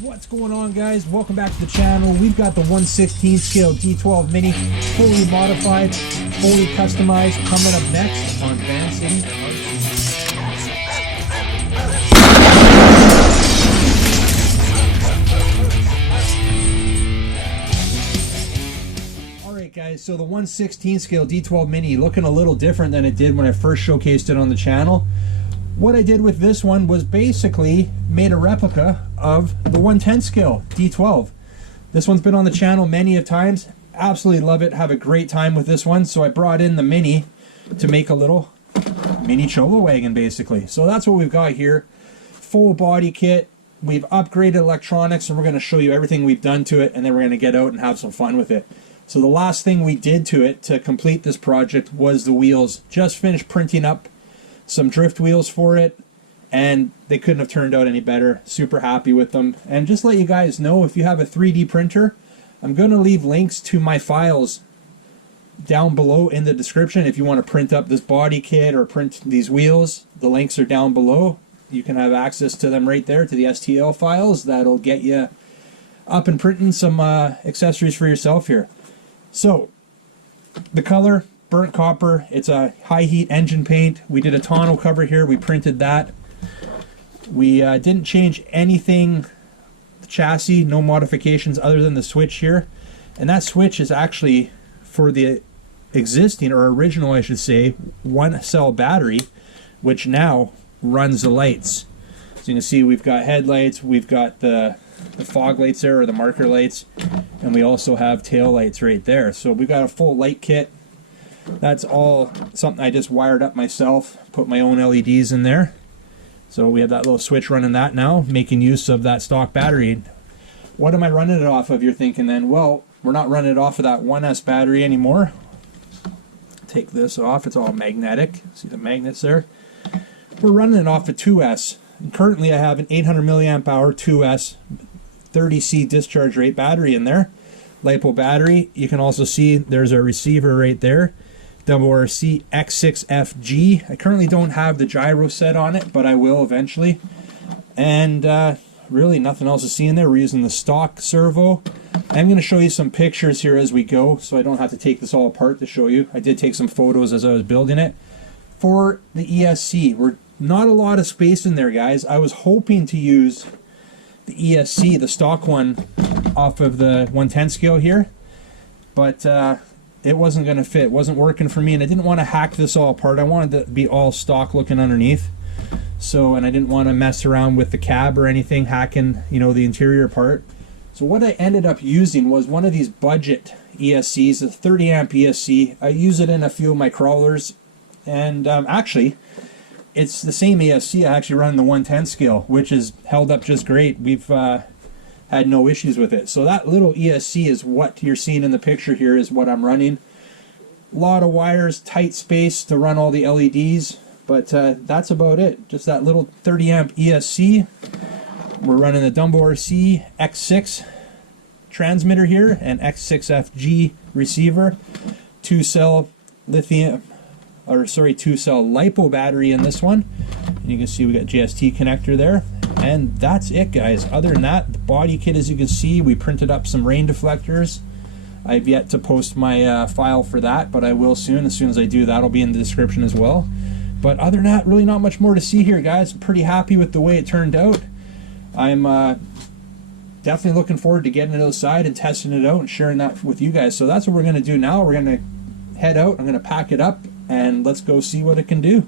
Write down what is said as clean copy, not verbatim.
What's going on, guys? Welcome back to the channel. We've got the 1/16 scale D12 Mini, fully modified, fully customized, coming up next on Van City. Alright guys, so the 1/16 scale D12 Mini looking a little different than it did when I first showcased it on the channel. What I did with this one was basically made a replica of the 110 scale D12. This one's been on the channel many of times. Absolutely love it. Have a great time with this one. So I brought in the Mini to make a little mini Cholo wagon basically. So that's what we've got here. Full body kit. We've upgraded electronics and we're going to show you everything we've done to it, and then we're going to get out and have some fun with it. So the last thing we did to it to complete this project was the wheels. Just finished printing up some drift wheels for it, and they couldn't have turned out any better. Super happy with them. And just let you guys know, if you have a 3D printer, I'm going to leave links to my files down below in the description. If you want to print up this body kit or print these wheels, the links are down below. You can have access to them right there, to the STL files. That'll get you up and printing some accessories for yourself here. So the color, burnt copper. It's a high heat engine paint. We did a tonneau cover here. We printed that. We didn't change anything. The chassis, no modifications other than the switch here. And that switch is actually for the existing, or original I should say, 1-cell battery, which now runs the lights. So you can see we've got headlights, we've got the fog lights there, or the marker lights, and we also have tail lights right there. So we've got a full light kit. That's all something I just wired up myself, put my own LEDs in there. So we have that little switch running that now, making use of that stock battery. What am I running it off of, you're thinking then? Well, we're not running it off of that 1S battery anymore. Take this off, it's all magnetic. See the magnets there? We're running it off of 2S. And currently I have an 800 milliamp hour 2S 30C discharge rate battery in there. LiPo battery. You can also see there's a receiver right there. DumboRC X6 FG. I currently don't have the gyro set on it, but I will eventually. And really nothing else to see in there. We're using the stock servo. I'm going to show you some pictures here as we go, so I don't have to take this all apart to show you. I did take some photos as I was building it. For the ESC, we're not a lot of space in there, guys. I was hoping to use the ESC, the stock one, off of the 110 scale here, but it wasn't going to fit. It wasn't working for me, and I didn't want to hack this all apart. I wanted to be all stock looking underneath. So, and I didn't want to mess around with the cab or anything, hacking, you know, the interior part. So what I ended up using was one of these budget ESCs, a 30 amp ESC. I use it in a few of my crawlers, and actually, it's the same ESC I actually run in the 110 scale, which is held up just great. We've had no issues with it. So that little ESC is what you're seeing in the picture here, is what I'm running. A lot of wires, tight space to run all the LEDs, but that's about it. Just that little 30 amp ESC. We're running the DumboRC X6 transmitter here, and X6FG receiver. 2-cell lithium, or sorry, 2-cell LiPo battery in this one. And you can see we got JST connector there. And that's it, guys. Other than that, the body kit, as you can see, we printed up some rain deflectors. I've yet to post my file for that, but I will soon. As soon as I do, that'll be in the description as well. But other than that, really not much more to see here, guys. I'm pretty happy with the way it turned out. I'm definitely looking forward to getting it outside and testing it out and sharing that with you guys. So that's what we're going to do now. We're going to head out. I'm going to pack it up, and let's go see what it can do.